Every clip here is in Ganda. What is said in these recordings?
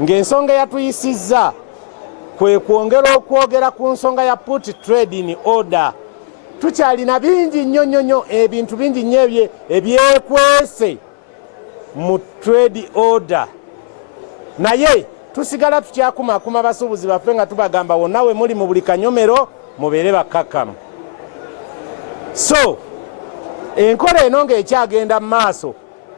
ng'ensonga yatuyisizza kwe kwongera ku nsonga ya put trade in order. Tukyalina bingi nnyo ebintu bingi nnyo ebyekwese mu trade order, naye tusigala tukyakumakuma abasuubuzi baffe nga tubagamba wonna we muli mu buli kanyomero mubeere bakkakkamu. So enkola eno ng'ekyagenda mu maaso,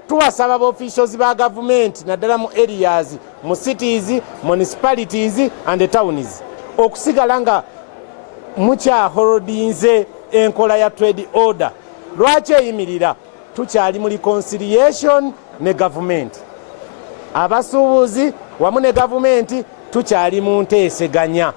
tubasaba ba officials ba gavumenti naddala mu areas, mu cities, municipalities and towns okusigala nga mukyaholdinze enkola ya trade order. Lwaki eyimirira? Tukyali mu reconciliation ne gavumenti, abasuubuzi wamu ne gavumenti tukyali mu nteeseganya.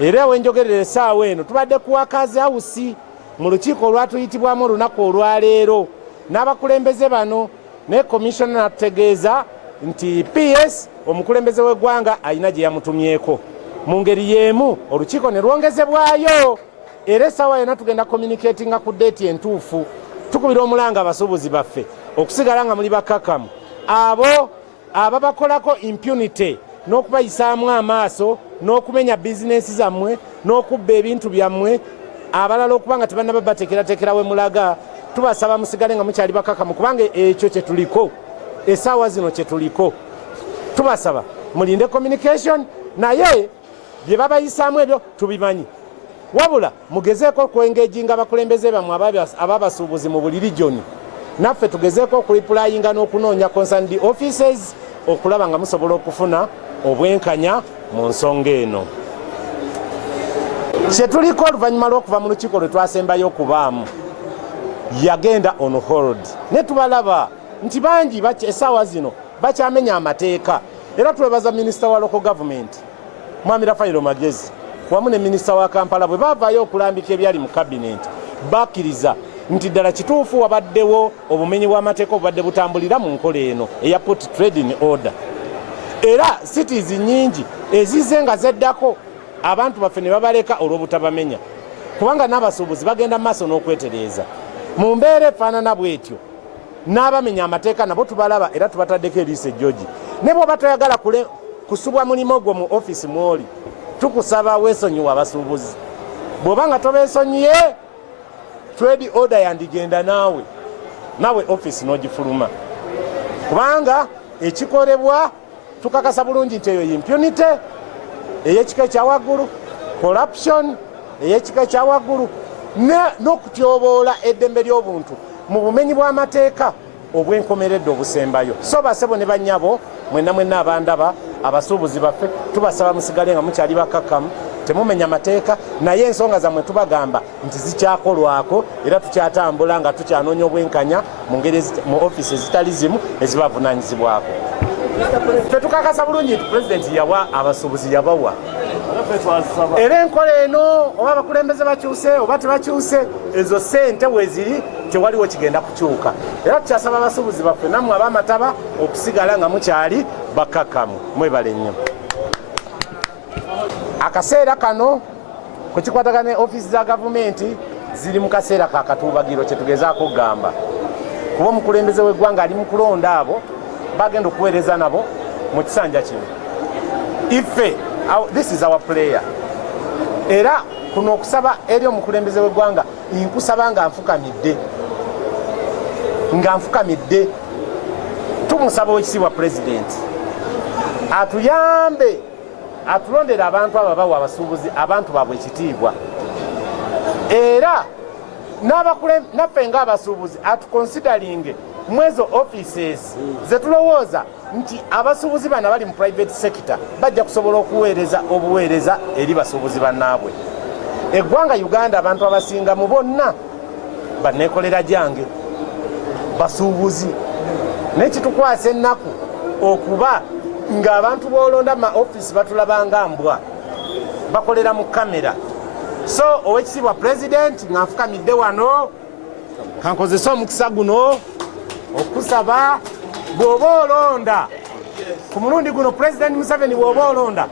Era wenjogerera essaawa eno tubadde ku Wakazi House mu lukiiko olwatuyitibwamu olunaku olwaleero n'abakulembeze bano ne komishona natutegeeza nti PS omukulembeze w'eggwanga alina gye yamutumyeko. Mu ngeri y'emu olukiiko ne lwongezebwayo, era essaawa yonna tugenda communicatinga ku deeti entuufu. Tukubira omulanga abasuubuzi baffe okusigala nga muli bakkakkamu, abo ababakolako impunity n'okubayisaamu amaaso n'okumenya bizinensi zammwe n'okubba ebintu byammwe, abalala okuba nga tebannaba bateekerateekera we mulaga. Tubasaba musigale nga mukyali bakkakkamu kubanga ekyo kye tuliko, essaawa zino kye tuliko. Tubasaba mulinde communication, naye bye babayisaamu ebyo tubimanyi, wabula mugezeeko okwengeginga abakulembeze bammwe ababasuubuzi mu buli region. Naffe tugezeeko okuriplayinga n'okunoonya concerned offices okulaba nga musobola okufuna obwenkanya mu nsonga eno. Kye tuliko oluvannyuma lw'okuva mu lukiiko lwe twasembayo okubaamu yagenda on hold, ne tubalaba nti bangi essaawa zino bakyamenya amateeka. Era twebaza minisita wa local government Mwami Rafaelo Magezi wamu ne minisita wa Kampala bwe baavaayo okulambika ebyali mu cabinet, bakkiriza nti ddala kituufu wabaddewo obumenyi bw'amateeka obubadde butambulira mu nkola eno eya put trade in order. Era cities nnyingi ezize nga zeddako abantu baffe ne babaleka olw'obutabamenya, kubanga n'abasuubuzi bagenda mu maaso n'okwetereeza. Mu mbeera efaanana bw'etyo n'abamenya amateeka nabo tubalaba era tubataddeko eriiso ejjogi. Ne bw'oba toyagala kusubwa mulimu gwo mu office mw'oli, tukusaba weesonyiwe abasuubuzi. Bw'oba nga tobeesonyiye, trade order yandigenda nawe office n'ogifuluma, kubanga ekikolebwa tukakasa bulungi nti eyo impunity ey'ekika ekyawaggulu, corruption ey'ekika ekyawaggulu, n'okutyoboola eddembe ly'obuntu mu bumenyi bw'amateeka obwenkomeredde obusembayo. So basebo ne bannyabo mwenna abandaba abasuubuzi baffe tubasaba musigale nga mukyali bakkakkamu, temumenya amateeka, naye ensonga zammwe tubagamba nti zikyakolwako era tukyatambula nga tukyanoonya obwenkanya mu ngeri mu ofisi ezitali zimu ezibavunaanyizibwako. Tetukakasa bulungi nti pulezidenti yawa abasuubuzi yabawa, era enkola eno oba abakulembeze bakyuse oba tebakyuse, ezo ssente weziri tewaliwo kigenda kukyuka. Era tukyasaba abasuubuzi baffe nammwe ab'amataba okusigala nga mukyali bakkakkamu. Mwebale nnyo. Akaseera kano ku kikwatagana ne ofisi za gavumenti ziri mu kaseera ka katuubagiro kye tugezaako okugamba, kuba omukulembeze w'eggwanga ali mu kulonda abo bagenda okuweereza nabo mu kisanja kino. Iffe this is our prayer. Era kuno okusaba eri omukulembeze w'eggwanga nkusaba nga nfukamidde tumusaba owekitiibwa pulezidenti atuyambe atulondere abantu abo bawa abasuubuzi abantu baabwe ekitiibwa, era naffe ng'abasuubuzi atuconsideringe mu ezo offices ze tulowooza nti abasuubuzi bano bali mu private sector bajja kusobola okuweereza obuweereza eri basuubuzi bannaabwe. Eggwanga Uganda abantu abasinga mu bonna banneekolera gyange basuubuzi, naye kitukwasa ennaku okuba ng'abantu b'olonda ma office batulabanga mbwa bakolera mu kamera. So owekitiibwa pulezidenti nga nfukamidde wano kankozesa omukisa guno okusaba bw'oba olonda ku mulundi guno Pulezidenti Museveni bw'oba olonda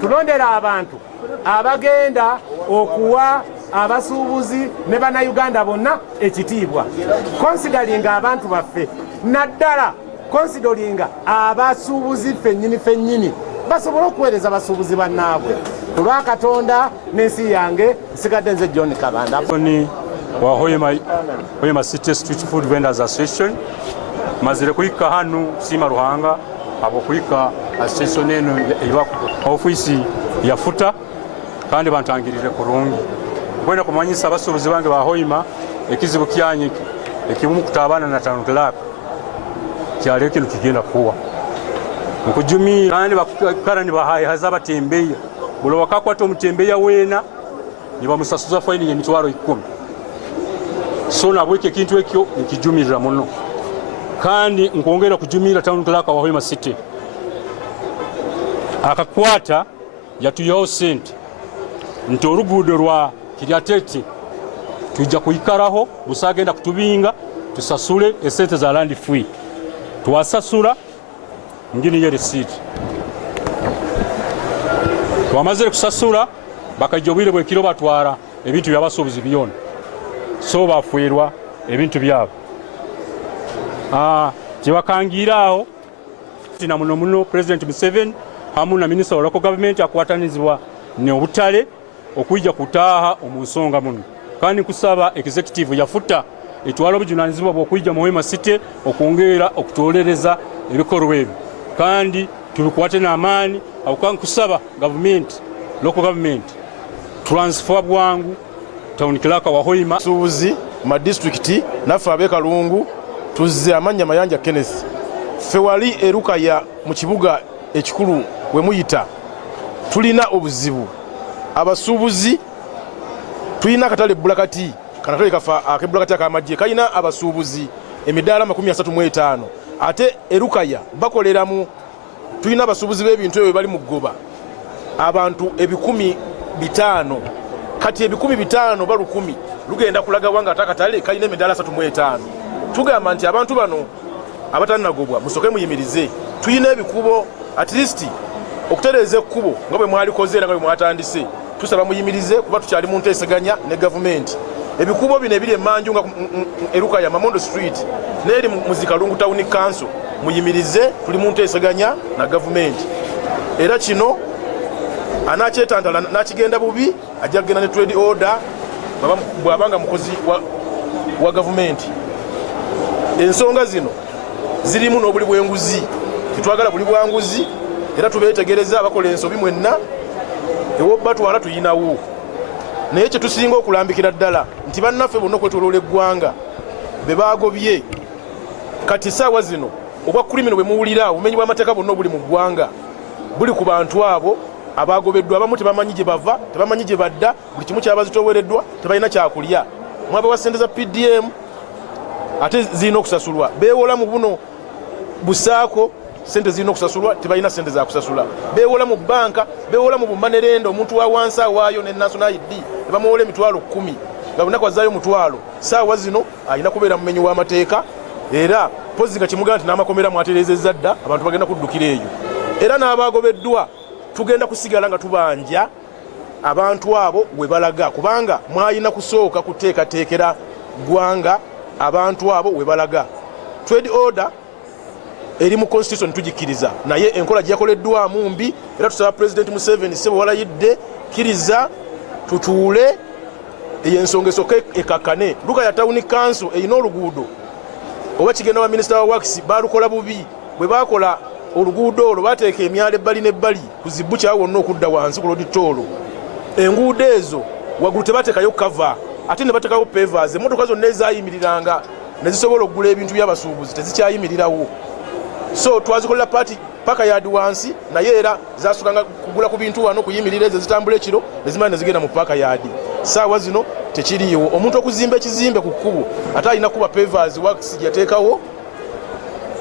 tulondera abantu abagenda okuwa abasuubuzi ne bannayuganda bonna ekitiibwa, considering abantu baffe naddala konsidolinga abasuubuzi ffennyini basobole okuweereza basuubuzi bannaabwe ku lwa Katonda n'ensi yange nsigadde nze John Kabanda wa Hoima City Street Food Vendors Association mazire kuyika hanu sima Ruhanga abo kuyika association eno iba ofisi yafuta kandi bantangirire kurungi kwenda kumanyisa abasuubuzi bange ba Hoima ekizibu kyanye ekimu kutabana na town clerk kyali kintu kigenda kuwa nkujumi kandi bakarani bahaye hazabatembeya bulo wakakwata omutembeya wena nibamusasuza fine y'emitwalo 10 so nabweke kintu ekyo nkijumirira muno kandi nkongera kujumira town clerk wa Hoima City akakwata yatuyaho sente nti oluguudo lwa Kiryatete tujja kuyikaraho busagenda kutubinga tusasule esente za land free tuwasasula ngini ye receipt twamazire kusasula bakajobwire bwe kiro batwara ebintu byabasuubuzi byona so bafuirwa ebintu byabo kibakangiraho tina muno President Museveni hamu na Minister of Local Government akwatanizibwa ne obutale okujja kutaaha omunsonga muno kandi kusaba executive yafuta etwalo bujunanizibwa bw'okujja mu Hoima City okwongera okutolereza ebikorwa ebyo kandi tubikwate n'amaani awukan kusaba government local government transfer bwangu town clerk wa Hoima suubuzi ma district nafa abe Kalungu tuzze amanya mayanja Kenneth fewali erukaya mu kibuga ekikulu we muyita tulina obuzibu abasuubuzi tulina katale bulakati kanatale kafa akebulakati akamajje kayina abasuubuzi emidaala 35 ate erukaya bakoleramu tulina abasuubuzi b'ebintu ebyo bali mu ggoba abantu 500 kati 500 balu 10 lugenda kulaga wanga atakatale kayina emidaala 35 tugamba nti abantu bano abatanagobwa musoke muyimirize tuyina ebikubo at least okutereza ekkubo nga bwe mwalikoze era nga bwe mwatandise tusaba muyimirize kuba tukyali mu nteeseganya ne government ebikubo bino ebiri emanju nga eruka ya Mamondo Street n'eri Muzikalungu Town Council muyimirize tuli mu nteeseganya na government era kino anakyetantala nakigenda bubi ajja kugenda ne trade order bwabanga mukozi wa government ensonga zino zirimu n'obuli bw'enguzi titwagala buli bwanguzi era tubeetegereza abakola ensobi mwenna ewo batwala tuyinawo naye kye tusinga okulambikira ddala nti bannaffe bonna okwetoloola eggwanga be baagobye kati saawa zino obwa kulimino bwe muwulira obumenyi bw'amateeka bonna obuli mu ggwanga buli ku bantu abo abaagobeddwa abamu tebamanyi gye bava tebamanyi gye badda buli kimu kyabazitowereddwa tebalina kyakulya mwaba wa ssente za PDM ate zirina okusasulwa beewola mu buno busaako sente zirina okusasulwa tebalina sente za kusasula beewola mu banka beewola mu bumanerendo omuntu wa wansi awaayo ne national ID ne bamuwola emitwalo 10 nga bunaku azaayo mutwalo saawa zino alina kubeera mumenyi w'amateeka era pozi nga kimugamba nti n'amakomera mwatereezezza dda abantu bagenda kuddukira eyo era n'abaagobeddwa tugenda kusigala nga tubanja abantu abo we balaga kubanga mwalina kusooka kuteekateekera ggwanga abantu abo we balaga trade order eri mu constitution tujikiriza naye enkola gyakoleddwamu mbi era tusaba President Museveni sebo walayidde kiriza tutuule eyensonga esoke ekakane luka ya town council eyina oluguudo oba kigenda wa minister wa works balukola bubi bwe bakola oluguudo olwo bateeka emyala ebbali n'ebbali kuzibu kyawo wonna okudda wansi ku loditoolo enguudo ezo waggulu tebateekayo cover ate ne bateekayo pavers emmotoka zonna ezayimiriranga ne zisobola okugula ebintu by'abasuubuzi tezikyayimirirawo so twazikolera party paka yard wansi naye era zasukanga kugula ku bintu wano kuyimirira ezo zitambula ekiro nezimala nezigenda mu paka yard saawa zino tekiriiwo omuntu okuzimba ekizimbe ku kkubo ate alina kuba pavers works yateekawo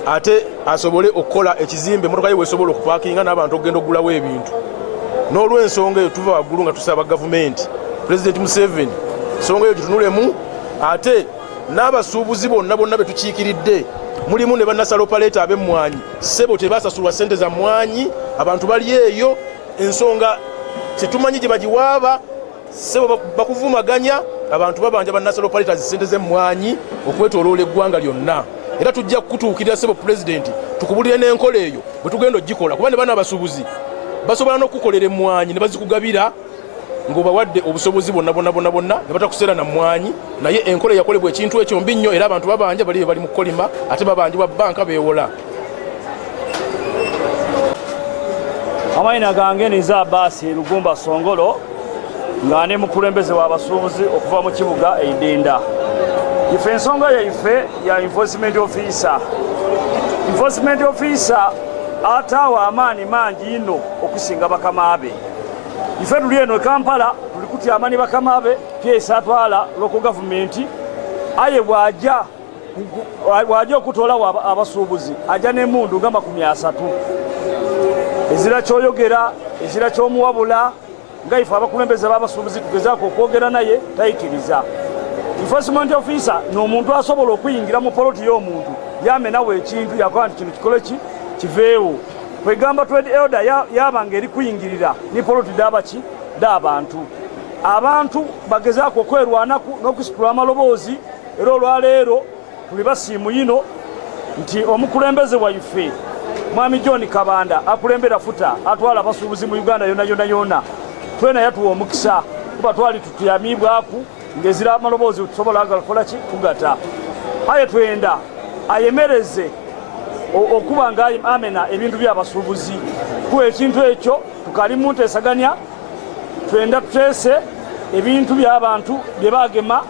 ate asobole okukola ekizimbe emmotoka ye weesobola okupaakinga n'abantu okugenda okugulawo ebintu n'olw'ensonga eyo tuva waggulu nga tusaba gavumenti President Museveni ensonga eyo gitunulemu ate n'abasuubuzi bonna be tukiikiridde mulimu ne bannasala opaleta ab'emmwanyi ssebo tebasasulwa ssente za mmwanyi abantu bali eyo ensonga tetumanyi gye bagiwaaba ssebo bakuvumaganya abantu babanja bannasala opaleta zi ssente z'emmwanyi okwetoloola eggwanga lyonna era tujja kutuukirira ssebo pulezidenti tukubulire n'enkola eyo bwe tugenda ogikola kuba ne bana abasuubuzi basobola n'okukolera emmwanyi ne bazikugabira ng'obawadde obusobozi bonna ne batakuseera na mmwanyi naye enkola yakolebwa ekintu ekyo mbi nnyo era abantu babanja bali bali mu kolima ate babanjibwa banka beewola. Amayina gange niza Abbasi Lugumba Songolo nga ne mukulembeze w'abasuubuzi okuva mu kibuga Idinda. Ife ensonga yaife ya enforcement officer. Enforcement officer atawa amaani mangi ino okusinga bakamabe. Ife tuli eno Kampala tuli kutya amaani bakamabe pyesa atwala local government aye bwajja okutola abasuubuzi ajja n'emmundu nga 300 ezira kyoyogera ezira kyomuwabula nga ife abakulembeze b'abasuubuzi tugezaako okwogera naye tayikiriza. Enforcement officer n'omuntu asobola okuyingira mu poloti y'omuntu yamenawo ekintu yakola nti kino kikole kiveewo kwegamba trade elder yabanga eri kuyingirira ni poloti d'abantu abantu bagezaako okwerwanaku n'okusitula amaloboozi era olwaleero tuli basiimu yino nti omukulembeze waife Mwami John Kabanda akulembera futa atwala abasuubuzi mu Uganda yonna twena yatuwa omukisa kuba twali tutuyamibwaku ngezira amaloboozi tusobola agakola ki tugata aye twenda ayemereze okuba nga amena ebintu by'abasuubuzi ku ekintu ekyo tukali mu nteesaganya twenda tuteese ebintu by'abantu bye bagema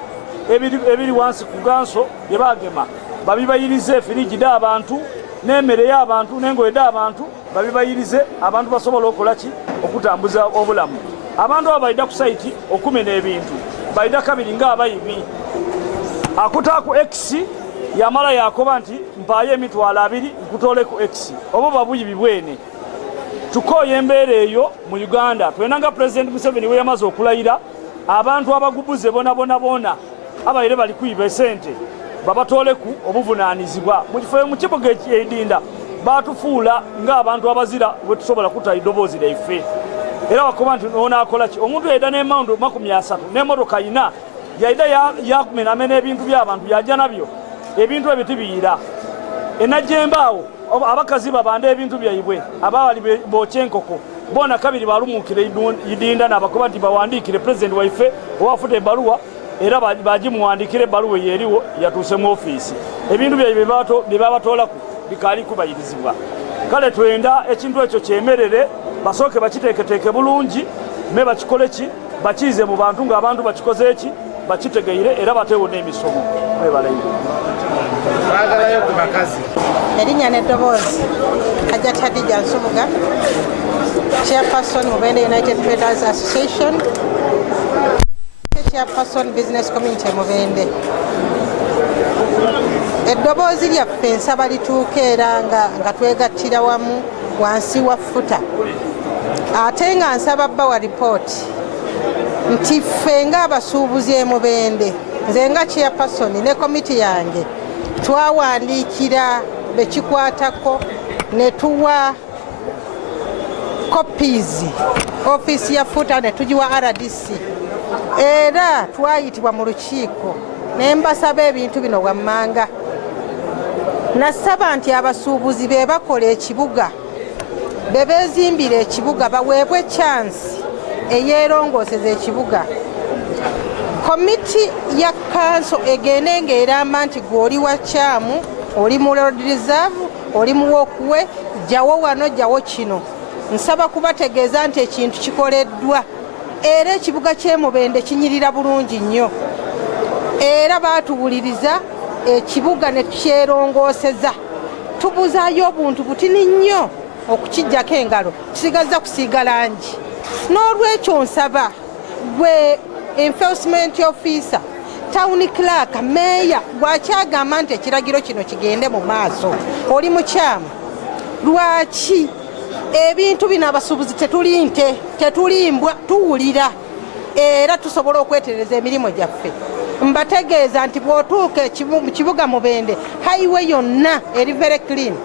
ebiri wansi ku ganso bye bagema babibayirize firiji d'abantu n'emmere y'abantu n'engoye d'abantu babibayirize abantu basobola okukola ki okutambuza obulamu. Abantu abaida ku site okumena ebintu baida kabiri nga abayibi akutaaku X yamala yakoba nti mpaye emitwalo 2 nkutole ku X obo babuyibi bwene tukoye embeera eyo mu Uganda. Twenanga President Museveni we yamaze okulayira abantu abagubuze bona abaire bali kuyiba sente babatoleku obuvunaanizibwa mu kifo mu kibuga Idinda batufuula nga abantu abazira bwe tusobola kutayi doboozi lyaife era wakoba nti onaakola ki omuntu yaida n'emaundi 300 n'emmotoka 4 yaida yakumenamena ebintu by'abantu yajja nabyo ebintu ebyo tibiyira enajjembaawo abakazi babanda ebintu byaibwe abawali bookya enkoko bona kabiri balumuukire Idinda n'abakoba nti bawandiikire pulezidenti waife owafuta ebbaluwa era bagimuwandiikira ebbaluwa yeeriwo yatuuse mu ofiisi ebintu byaibwe bye babatoolaku bikaali kubayirizibwa. Kale twenda ekintu ekyo kyemerere basooke bakiteeketeeke bulungi me bakikole ki bakiize mu bantu ng'abantu bakikoze eki bakitegeire era bateewo n'emisomo mwebalayo. Baagalayo ku bakazi erinnya n'eddoboozi Hajjat Hadija Nsubuga chairperson Mubende United Traders Association chairperson business community Mubende. Eddoboozi lyaffe nsaba lituuke era nga twegattira wamu wansi wa futa ate nga nsaba bbawa ripooti nti ffe ng'abasuubuzi e Mubende nze nga chairperson ne komiti yange twawandiikira bekikwatako ne tuwa copies ofiisi ya futa ne tugiwa RDC era twayitibwa mu lukiiko ne mbasaba ebintu bino wammanga. Nasaba nti abasuubuzi be bakola ekibuga be beezimbira ekibuga baweebwe chansi eyeerongooseza ekibuga. Komiti ya kanso egende ng'eramba nti gw'oli wa kyamu oli mu road reserve oli mu walkway jjawo wano jjawo kino. Nsaba kubategeeza nti ekintu kikoleddwa era ekibuga ky'e Mubende kinyirira bulungi nnyo era baatuwuliriza ekibuga ne tukyerongooseza tubuzaayo obuntu butini nnyo okukijjako engalo kisigaza kusiiga langi. N'olwekyo nsaba gwe enforcement officer town clerk meya bwakyagamba nti ekiragiro kino kigende mu maaso oli mukyamu lwaki ebintu bino abasuubuzi tetulimbwa tuwulira era tusobola okwetereza emirimu gyaffe. Mbategeeza nti bw'otuuka mu kibuga Mubende highway yonna eri very clean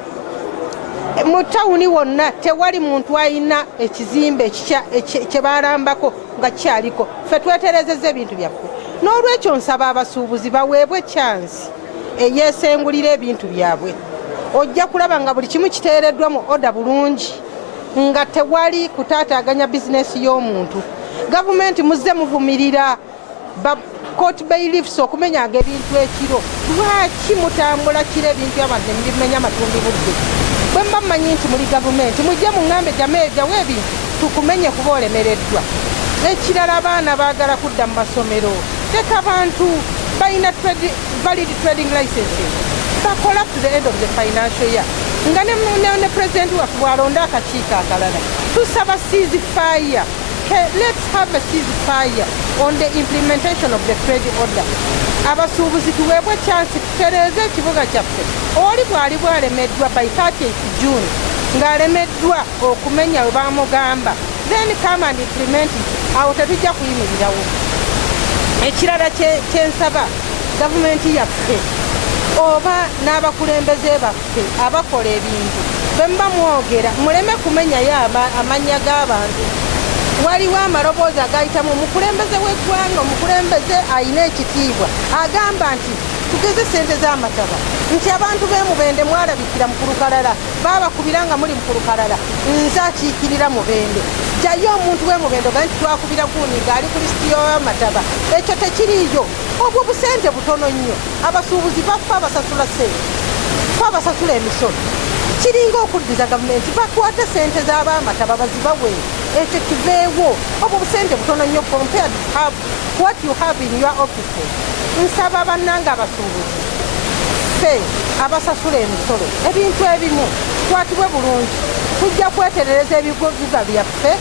mu tawuni wonna tewali muntu alina ekizimbe kye balambako nga kyaliko ffe tweterezeza ebintu byaffe. N'olwekyo nsaba abasuubuzi baweebwe chansi eyeesengulira ebintu byabwe ojja kulaba nga buli kimu kiteereddwa mu oda bulungi nga tewali kutaataaganya bizinesi y'omuntu. Gavumenti muzze muvumirira court bailiffs okumenyaga ebintu ekiro. Lwaki mutambula kiro ebintu abantu nebimenya amatundi budde? Bwe mba mmanyi nti muli gavumenti mujje muŋŋambe jameejawo ebintu tukumenye kuba olemereddwa. Ekirala abaana baagala kudda mu masomero teka abantu balina valid trading licenses bakola to the end of the financial year nga ne president waffe bw'alonda akakiiko akalala tusaba ceasefire. Let's have a ceasefire on the implementation of the trade order. Abasuubuzi tuweebwe chance tutereeze ekibuga kyaffe. Oli bwali bwalemeddwa by 30th June ng'alemeddwa okumenya we baamugamba, then come and implement it. Awo tetujja kuyimirirawo. Ekirala kyensaba gavumenti yaffe oba n'abakulembeze baffe abakola ebintu bwe mba mwogera muleme kumenyayo amannya g'abantu. Waliwo amaloboozi agayitamu omukulembeze w'eggwanga, omukulembeze ayina ekitiibwa agamba nti tugeze sente z'amataba nti abantu b'emubende mwalabikira mu kulukalala baabakubira nga muli mu kulukalala nze akiikirira mubende jjayo omuntu w'emubende oga nti twakubira guuni ng'ali ku lisiti y'amataba. Ekyo tekiriiyo, obwo busente butono nnyo. Abasuubuzi baffe abasasula sente twabasasula emisolo kiringa okuddiza gavumenti bakwate sente z'ab'amataba bazibawe. Ekyo kiveewo, obwo busente butono nnyo compared to what you have in your offices. Nsaba bannanga abasuubuzi ffe abasasula emisolo ebintu ebimu kwatibwe bulungi. Tujja kweterereza ebiva byaffe,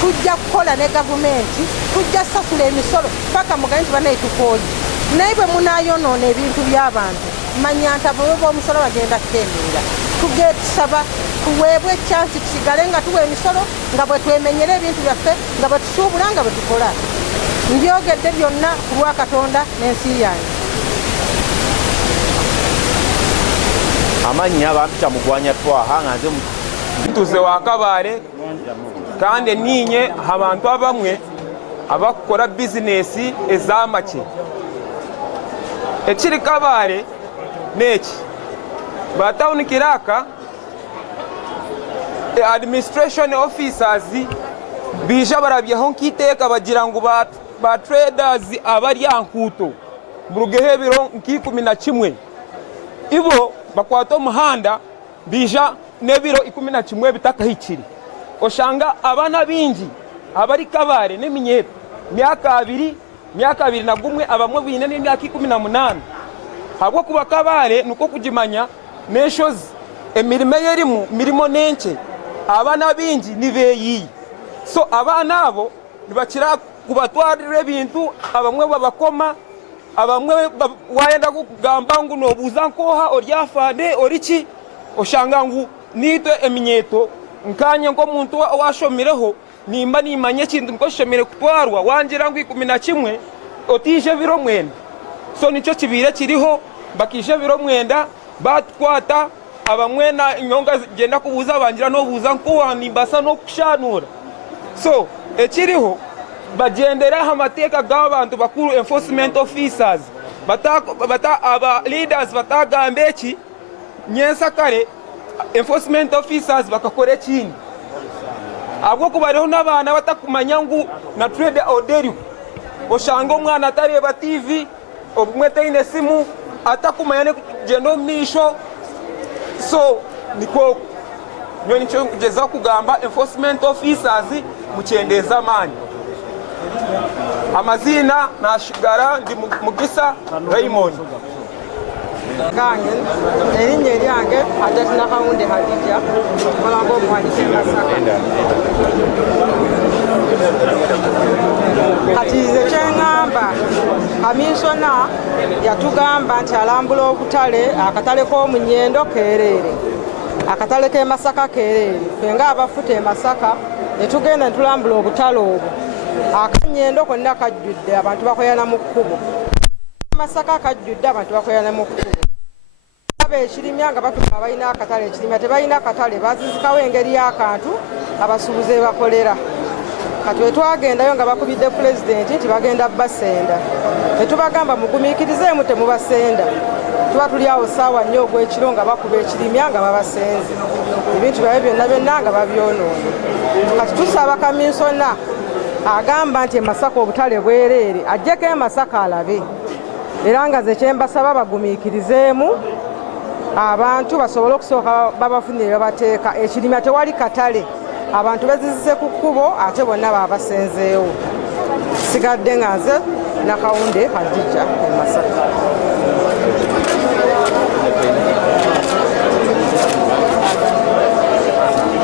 tujja kukola ne gavumenti, tujja sasula emisolo paka mugaye nti banayitukooyi. Naye bwe munaayonoona ebintu by'abantu manya nti abo b'omusolo bagenda kukendeera. Tugetusaba tuweebwe ekyansi tusigale nga tuwa emisolo nga bwe twemenyera ebintu byaffe nga bwe tusuubula nga bwe tukola. Mbyogedde byonna ku lwa Katonda n'ensi yange. Amannya abantu kyamugwanya twaha nga nze tuze wa Kabaale kandi ninye abantu abamwe abakukora bizinesi ez'amake. Ekiri Kabaale neki batawuni Kiraka administration officers bija barabyeho nk'iteeka bagira ngu ba traders abari ankuto burugeho ebiro nk'11 ibo bakwata omuhanda bija n'ebiro 11 bitakahikiri. Oshanga abana bingi abari Kabaale n'eminyeto myaka 21 abamwe bine n'emyaka 18 habwo kuba Kabaale nuko kugimanya neshozi emirimo yerimu mirimo nenche abana bingi nibeyi. So abana abo nibakira kubatwarira ebintu abamwe babakoma abamwe wayenda kugamba ngu nobuza nkoha oryafade oriki oshanga ngu nitwe eminyeto nkanye nko muntu washomireho nimba nimanye kintu nko shomire kutwarwa wangira ngu 11 otije biro mwenda. So nico kibire kiriho bakije biro mwenda batkwata abamwe na nyonga genda kubuza bangira no buza nkoha nimbasa no kushanura. So ekiriho bagendera amateeka g'abantu bakuru enforcement officers aba leaders batagambe eki nyensa kare enforcement officers bakakora ekindi abwo kubariho n'abaana batakumanya ngu na trade order oshanga omwana atareba TV obumwe taine simu atakumanya ne kugenda misho. So niko nyo nicho kugeza kugamba enforcement officers mukyendeza amani. Amazina nashigara ndi Mugisa Raymond gange erinnya eryange Hajati Nakawunde Hadija mulambo omuwandiisi Masaka. Kati nze kyeŋŋamba kamisona yatugamba nti alambula obutale akatale k'omunyendo keereere akatale k'e Masaka keereere ffe ng'abafuta e Masaka ne tugenda ne tulambula obutale obwo akanyendo konna kajjudde abantu bakoyana mu kkubo. Masaka kajjudde abantu bakoyana mu kkubo. Abe ekirimya nga batuma balina akatale ekirimya tebalina akatale bazizikawo engeri y'akantu abasuubuzi bakolera. Kati we twagendayo nga bakubidde pulezidenti nti bagenda basenda ne tubagamba mugumiikirizeemu temubasenda tuba tuli awo saawa nnyo ogw'ekiro nga bakuba ekirimya nga babasenze ebintu byabe byonna nga babyonoonye. Kati tusaba kaminsona agamba nti Masaka obutale bwereere ajjeko Masaka alabe, era nga ze kyembasaba bagumiikirizeemu abantu basobole okusooka babafunire babateeka ekirimya tewali katale, abantu bezizise ku kkubo ate bonna babasenzeewo. Sigadde nga nze Nakawunde Khadija e Masaka.